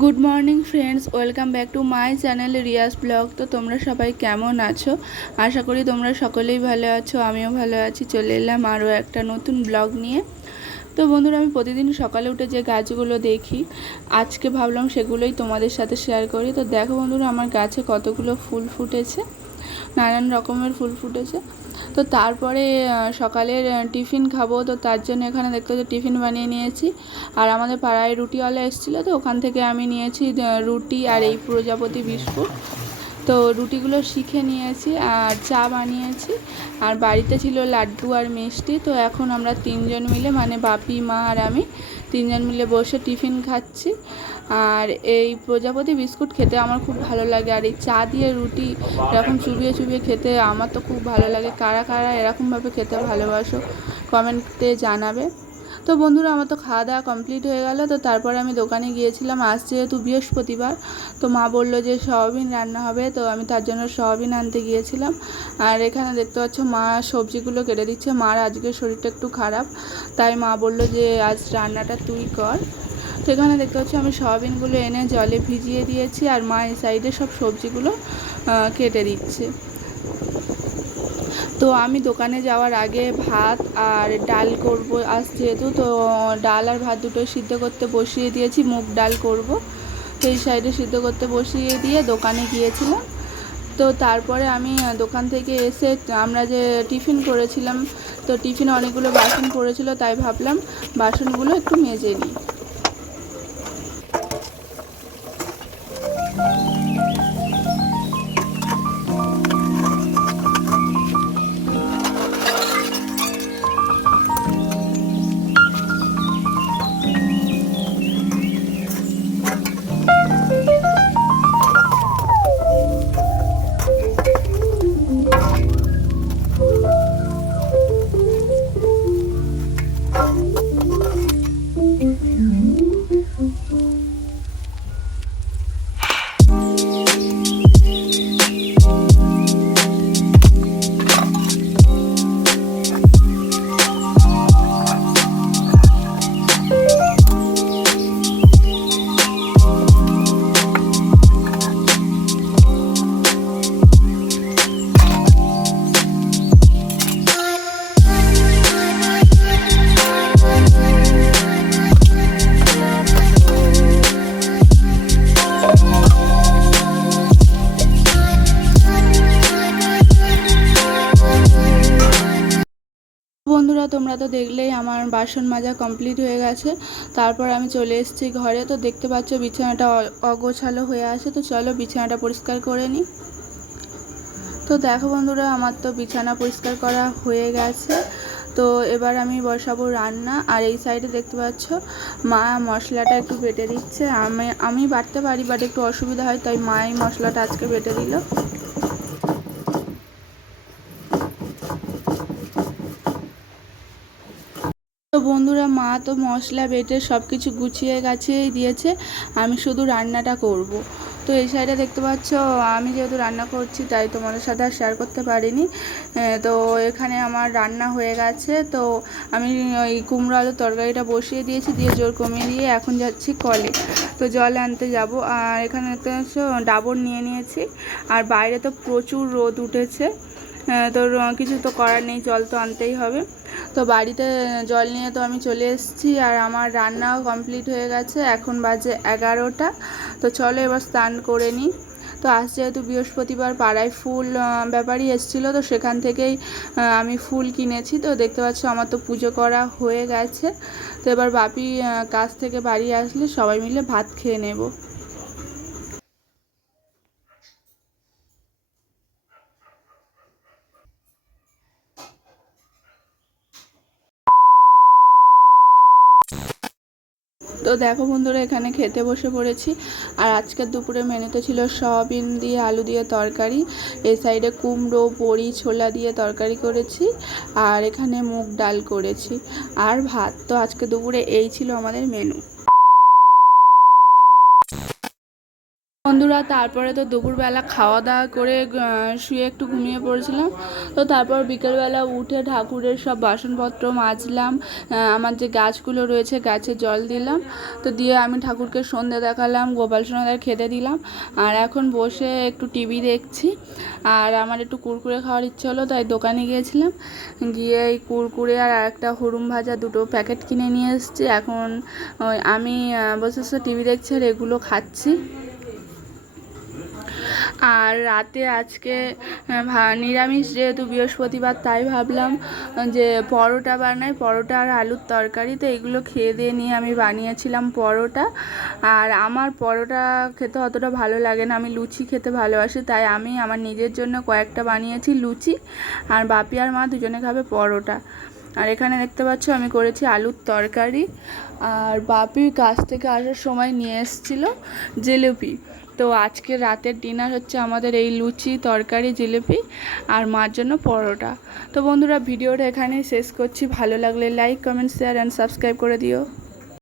Good morning friends welcome back to my channel Riya's blog তো তোমরা সবাই কেমন আছো? আশা করি তোমরা সকলেই ভালো আছো, আমিও ভালো আছি। চলে এলাম আরও একটা নতুন ব্লগ নিয়ে। তো বন্ধুরা, আমি প্রতিদিন সকালে উঠে যে গাছগুলো দেখি, আজকে ভাবলাম সেগুলোই তোমাদের সাথে শেয়ার করি। তো দেখো বন্ধুরা, আমার গাছে কতগুলো ফুল ফুটেছে, নানান রকমের ফুল ফুটেছে। তো তারপরে সকালের টিফিন খাব। তো তার জন্য এখানে দেখতে হচ্ছে টিফিন বানিয়ে নিয়েছি। আর আমাদের পাড়ায় রুটিওয়ালা এসেছিল, তো ওখান থেকে আমি নিয়েছি রুটি আর এই প্রজাপতি বিস্কুট। তো রুটিগুলো শিখে নিয়েছি আর চা বানিয়েছি। আর বাড়িতে ছিল লাড্ডু আর মিষ্টি, তো এখন আমরা তিনজন মিলে মানে বাপি, মা আর আমি তিনজন মিলে বসে টিফিন খাচ্ছি। আর এই প্রজাপতি বিস্কুট খেতে আমার খুব ভালো লাগে। আর এই চা দিয়ে রুটি এরকম চুবিয়ে চুবিয়ে খেতে আমার তো খুব ভালো লাগে। কারা কারা এরকমভাবে খেতে ভালোবাসো কমেন্টে জানাবে। তো বন্ধুরা, আমার তো খাওয়া দাওয়া কমপ্লিট হয়ে গেল। তো তারপরে আমি দোকানে গিয়েছিলাম। আজ যেহেতু বৃহস্পতিবার, তো মা বলল যে সয়াবিন রান্না হবে। তো আমি তার জন্য সয়াবিন আনতে গিয়েছিলাম। আর এখানে দেখতে পাচ্ছ, মা সবজিগুলো কেটে দিচ্ছে। মার আজকে শরীরটা একটু খারাপ, তাই মা বলল যে আজ রান্নাটা তুই কর। তো এখানে দেখতে পাচ্ছি, আমি সয়াবিনগুলো এনে জলে ভিজিয়ে দিয়েছি। আর মা এই সাইডে সব সবজিগুলো কেটে দিচ্ছে। তো আমি দোকানে যাওয়ার আগে ভাত আর ডাল করব আজ যেহেতু, তো ডাল আর ভাত দুটোই সিদ্ধ করতে বসিয়ে দিয়েছি, মুগ ডাল করব। এই সাইডে সিদ্ধ করতে বসিয়ে দিয়ে দোকানে গিয়েছিলাম। তো তারপরে আমি দোকান থেকে এসে আমরা যে টিফিন করেছিলাম, তো টিফিনে অনেকগুলো বাসন পড়েছিল, তাই ভাবলাম বাসনগুলো একটু মেজে নিই। বন্ধুরা, তোমরা তো দেখলেই আমার বাসন মাজা কমপ্লিট হয়ে গেছে। তারপর আমি চলে এসেছি ঘরে। তো দেখতে পাচ্ছ বিছানাটা অগোছালো হয়ে আছে। তো চলো বিছানাটা পরিষ্কার করে নিই। তো দেখো বন্ধুরা, আমার তো বিছানা পরিষ্কার করা হয়ে গেছে। তো এবার আমি বসাবো রান্না। আর এই সাইডে দেখতে পাচ্ছ, মা মশলাটা একটু বেটে দিচ্ছে। আমি আমি বাটতে পারি বাট একটু অসুবিধা হয়, তাই মাই মশলাটা আজকে বেটে দিল। বন্ধুরা, মা তো মশলা বেটে সব কিছু গুছিয়ে গাছিয়েই দিয়েছে, আমি শুধু রান্নাটা করব। তো এই সাইডে দেখতে পাচ্ছ, আমি যেহেতু রান্না করছি, তাই তোমাদের সাথে আর শেয়ার করতে পারিনি। তো এখানে আমার রান্না হয়ে গেছে, তো আমি ওই কুমড়ো আলুর তরকারিটা বসিয়ে দিয়েছি, দিয়ে জোর কমিয়ে দিয়ে এখন যাচ্ছি কলে। তো জল আনতে যাব, আর এখানে ডাবর নিয়ে নিয়েছি, আর বাইরে তো প্রচুর রোদ উঠেছে। তো কিছু তো করার নেই, জল তো আনতেই হবে। তো বাড়িতে জল নিয়ে তো আমি চলে এসেছি, আর আমার রান্নাও কমপ্লিট হয়ে গেছে, এখন বাজে এগারোটা। তো চলো এবার স্নান করে নিই। তো আজ যেহেতু বৃহস্পতিবার, পাড়ায় ফুল ব্যাপারই ব্যাপারী এসেছিল, তো সেখান থেকেই আমি ফুল কিনেছি। তো দেখতে পাচ্ছ আমার তো পুজো করা হয়ে গেছে। তো এবার বাপি কাজ থেকে বাড়ি আসলে সবাই মিলে ভাত খেয়ে নেব। তো দেখো বন্ধুরা, এখানে খেতে বসে পড়েছি। আর আজকের দুপুরে মেনুতে ছিল সয়াবিন দিয়ে আলু দিয়ে তরকারি। এই সাইডে কুমড়ো, বড়ি, ছোলা দিয়ে তরকারি করেছি। আর এখানে মুগ ডাল করেছি। আর ভাত, তো আজকে দুপুরে এই ছিল আমাদের মেনু। বন্ধুরা, তারপরে তো দুপুরবেলা খাওয়া দাওয়া করে শুয়ে একটু ঘুমিয়ে পড়েছিলাম। তো তারপর বিকেলবেলা উঠে ঠাকুরের সব বাসনপত্র মাজলাম আমার যে গাছগুলো রয়েছে গাছে জল দিলাম। তো দিয়ে আমি ঠাকুরকে সন্ধে দেখালাম, গোপাল সোনাদের খেতে দিলাম। আর এখন বসে একটু টিভি দেখছি। আর আমার একটু কুরকুরে খাওয়ার ইচ্ছে হলো, তাই দোকানে গিয়েছিলাম। গিয়ে এই কুরকুরে আর একটা হুরুম ভাজা দুটো প্যাকেট কিনে নিয়ে এসেছি। এখন আমি বসে টিভি দেখছি আর এগুলো খাচ্ছি। আর রাতে আজকে নিরামিষ যেহেতু বৃহস্পতিবার, তাই ভাবলাম যে পরোটা বানাই। পরোটা আর আলুর তরকারি, তো এগুলো খেয়ে দিয়ে নিয়ে আমি বানিয়েছিলাম পরোটা। আর আমার পরোটা খেতে অতটা ভালো লাগে না। আমি লুচি খেতে ভালোবাসি, তাই আমি আমার নিজের জন্য কয়েকটা বানিয়েছি লুচি। আর বাপি আর মা দুজনে খাবে পরোটা। আর এখানে দেখতে পাচ্ছ, আমি করেছি আলুর তরকারি। আর বাপি কাছ থেকে আসার সময় নিয়ে এসেছিল জিলিপি। তো আজকে রাতের ডিনার হচ্ছে আমাদের এই লুচি, তরকারি, জিলিপি আর মার জন্য পরোটা। তো বন্ধুরা, ভিডিওটা এখানেই শেষ করছি। ভালো লাগলে like comment share and subscribe করে দিও।